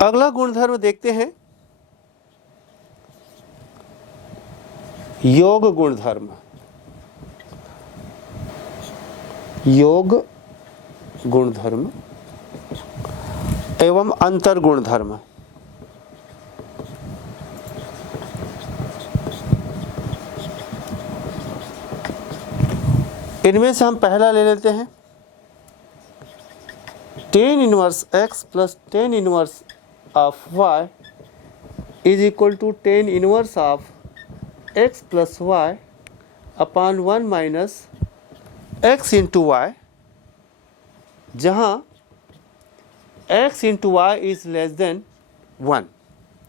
अगला गुणधर्म देखते हैं योग गुणधर्म। योग गुणधर्म एवं अंतर गुणधर्म। इनमें से हम पहला ले लेते हैं tan inverse x plus tan inverse of y is equal to tan inverse of x plus y upon 1 minus x into Y, जहाँ x into y is less than 1।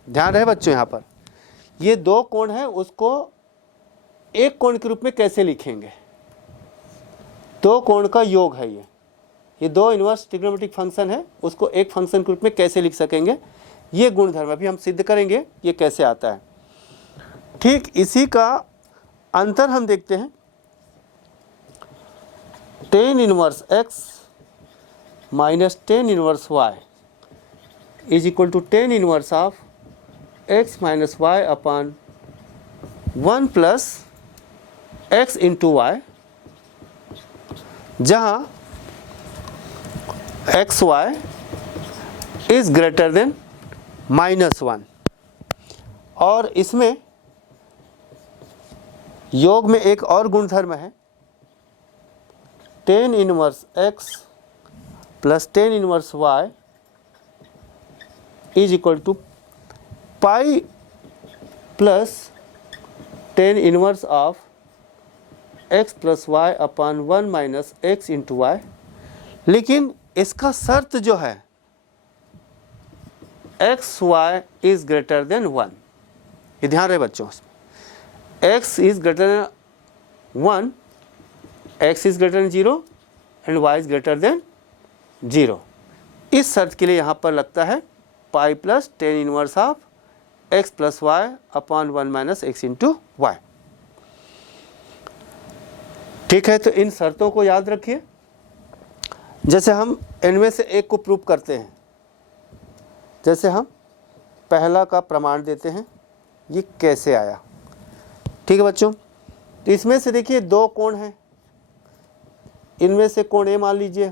ध्यान रहे बच्चों, यहाँ पर ये दो कोण है, उसको एक कोण के रूप में कैसे लिखेंगे? दो कोण का योग है ये दो इनवर्स ट्रिग्नोमेट्रिक फंक्शन है, उसको एक फंक्शन के रूप में कैसे लिख सकेंगे? ये गुणधर्म अभी हम सिद्ध करेंगे ये कैसे आता है। ठीक इसी का अंतर हम देखते हैं। tan inverse x minus tan inverse y is equal to tan inverse of x minus y upon 1 plus x into Y, जहाँ X Y is greater than -1। और इसमें योग में एक और गुणधर्म है tan inverse x plus tan inverse y is equal to pi plus tan inverse of x plus y upon 1 minus x into y. लेकिन इसका शर्त जो है x Y is greater than 1, ये ध्यान रहे बच्चों। x is greater than 1, x is greater than 0 and y is greater than 0। इस शर्त के लिए यहाँ पर लगता है pi plus tan inverse of x plus y upon 1 minus x into y. ठीक है, तो इन शर्तों को याद रखिए। जैसे हम इनमें से एक को प्रूव करते हैं, जैसे हम पहला का प्रमाण देते हैं, ये कैसे आया। ठीक है बच्चों, तो इसमें से देखिए दो कोण हैं, इनमें से कोण ए मान लीजिए,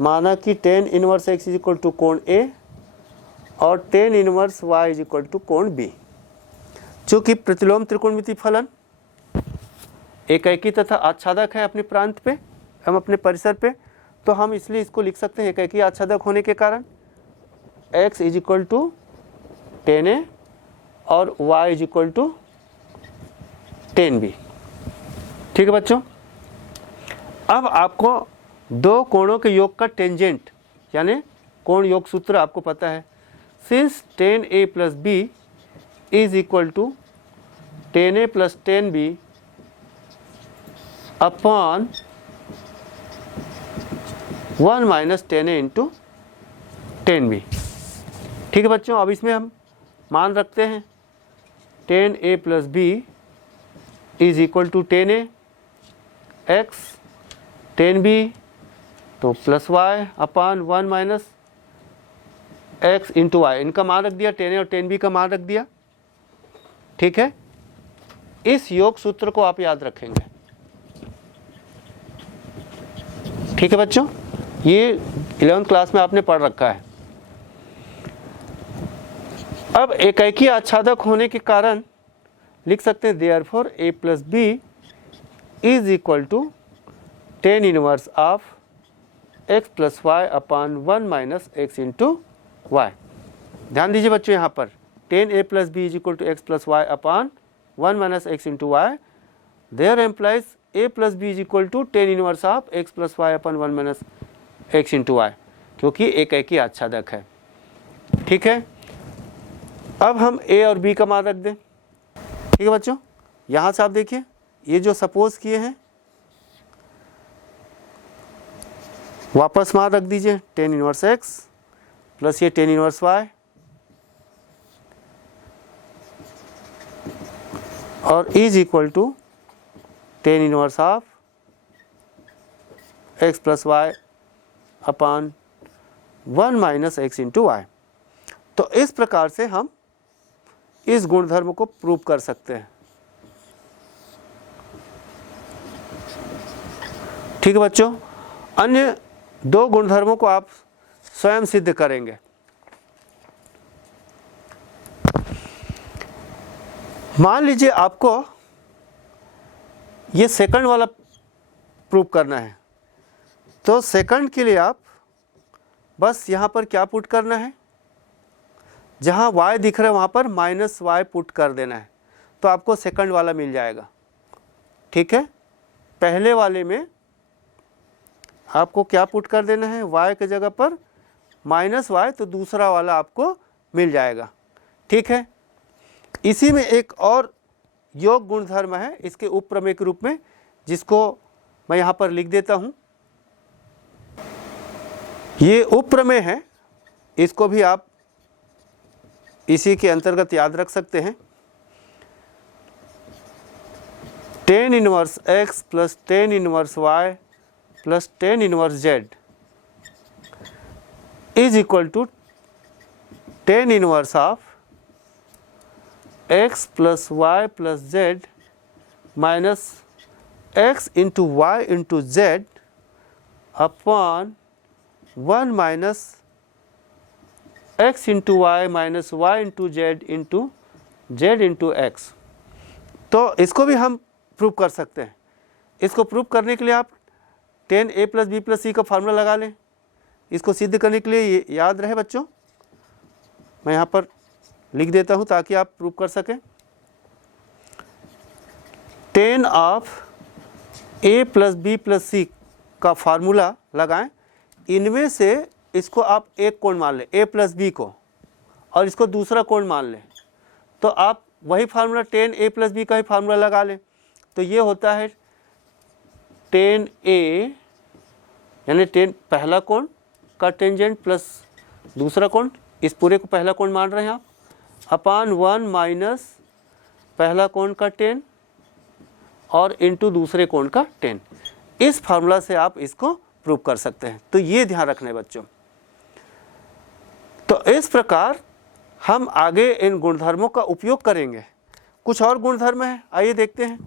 माना कि tan inverse x is equal to कोण ए और tan inverse y is equal to कोण बी। चूँकि प्रतिलोम त्रिकोणमिति फलन एकाकी तथा आच्छादक है अपने प्रांत पे, हम अपने परिसर पे, तो हम इसलिए इसको लिख सकते हैं एकाकी आच्छादक होने के कारण x is equal to tan a और y is equal to tan b। ठीक है बच्चों, अब आपको दो कोणों के योग का टेंजेंट यानी कोण योग सूत्र आपको पता है। Since tan a plus b is equal to tan a plus tan b upon 1 minus tan a into tan b। ठीक है बच्चों, अब इसमें हम मान रखते हैं tan a plus b is equal to tan a x tan b तो plus y upon 1 minus x into y. इनका मान रख दिया, tan a और tan b का मान रख दिया। ठीक है, इस योग सूत्र को आप याद रखेंगे। ठीक है बच्चों, ये 11th क्लास में आपने पढ़ रखा है। अब एकाकी आच्छादक होने के कारण लिख सकते हैं therefore a plus b is equal to tan inverse of x plus y upon 1 minus x into y. ध्यान दीजिए बच्चों, यहाँ पर tan a plus b is equal to x plus y upon 1 minus x into y. There implies a plus b is equal to tan inverse of x plus y upon 1 minus x into y, क्योंकि एकाकी आच्छादक है। ठीक है, अब हम a और b का मान रख दें। ठीक है बच्चों, यहाँ से आप देखिए ये जो सपोज किए हैं वापस मान रख दीजिए, tan इनवर्स x प्लस ये tan इनवर्स y और is equal to tan inverse of x plus y upon 1 minus x into y. तो इस प्रकार से हम इस गुणधर्म को प्रूव कर सकते हैं। ठीक है बच्चों, अन्य दो गुणधर्मों को आप स्वयं सिद्ध करेंगे। मान लीजिए आपको ये सेकंड वाला प्रूव करना है, तो सेकंड के लिए आप बस यहाँ पर क्या पुट करना है, जहाँ y दिख रहा है वहाँ पर -y पुट कर देना है, तो आपको सेकंड वाला मिल जाएगा। ठीक है, पहले वाले में आपको क्या पुट कर देना है, y के जगह पर -y, तो दूसरा वाला आपको मिल जाएगा। ठीक है, इसी में एक और योग गुणधर्म है इसके उपप्रमेय के रूप में, जिसको मैं यहाँ पर लिख देता हूँ। ये उपप्रमेय है, इसको भी आप इसी के अंतर्गत याद रख सकते हैं। tan inverse x plus tan inverse y plus tan inverse z is equal to tan inverse of x plus y plus z minus x into y into z upon 1 minus x into y minus y into z into x। तो इसको भी हम prove कर सकते हैं। इसको prove करने के लिए आप tan a plus B plus C का फार्मूला लगा लें। इसको सिद्ध करने के लिए ये याद रहे बच्चों, मैं यहाँ पर लिख देता हूँ ताकि आप प्रूव कर सकें। tan of a plus B plus C का फार्मूला लगाएं। इनमें से इसको आप एक कोण मान लें a प्लस बी को, और इसको दूसरा कोण मान लें, तो आप वही formula tan a plus b का ही फार्मूला लगा लें। तो ये होता है tan a यानी tan पहला कोण का टेंजेंट प्लस दूसरा कोण, इस पूरे को पहला कोण मान रहे हैं आप, अपान 1 माइनस पहला कोण का tan और इंटू दूसरे कोण का tan। इस फार्मूला से आप इसको प्रूव कर सकते हैं। तो ये ध्यान रखना है बच्चों। तो इस प्रकार हम आगे इन गुणधर्मों का उपयोग करेंगे। कुछ और गुणधर्म है, आइए देखते हैं।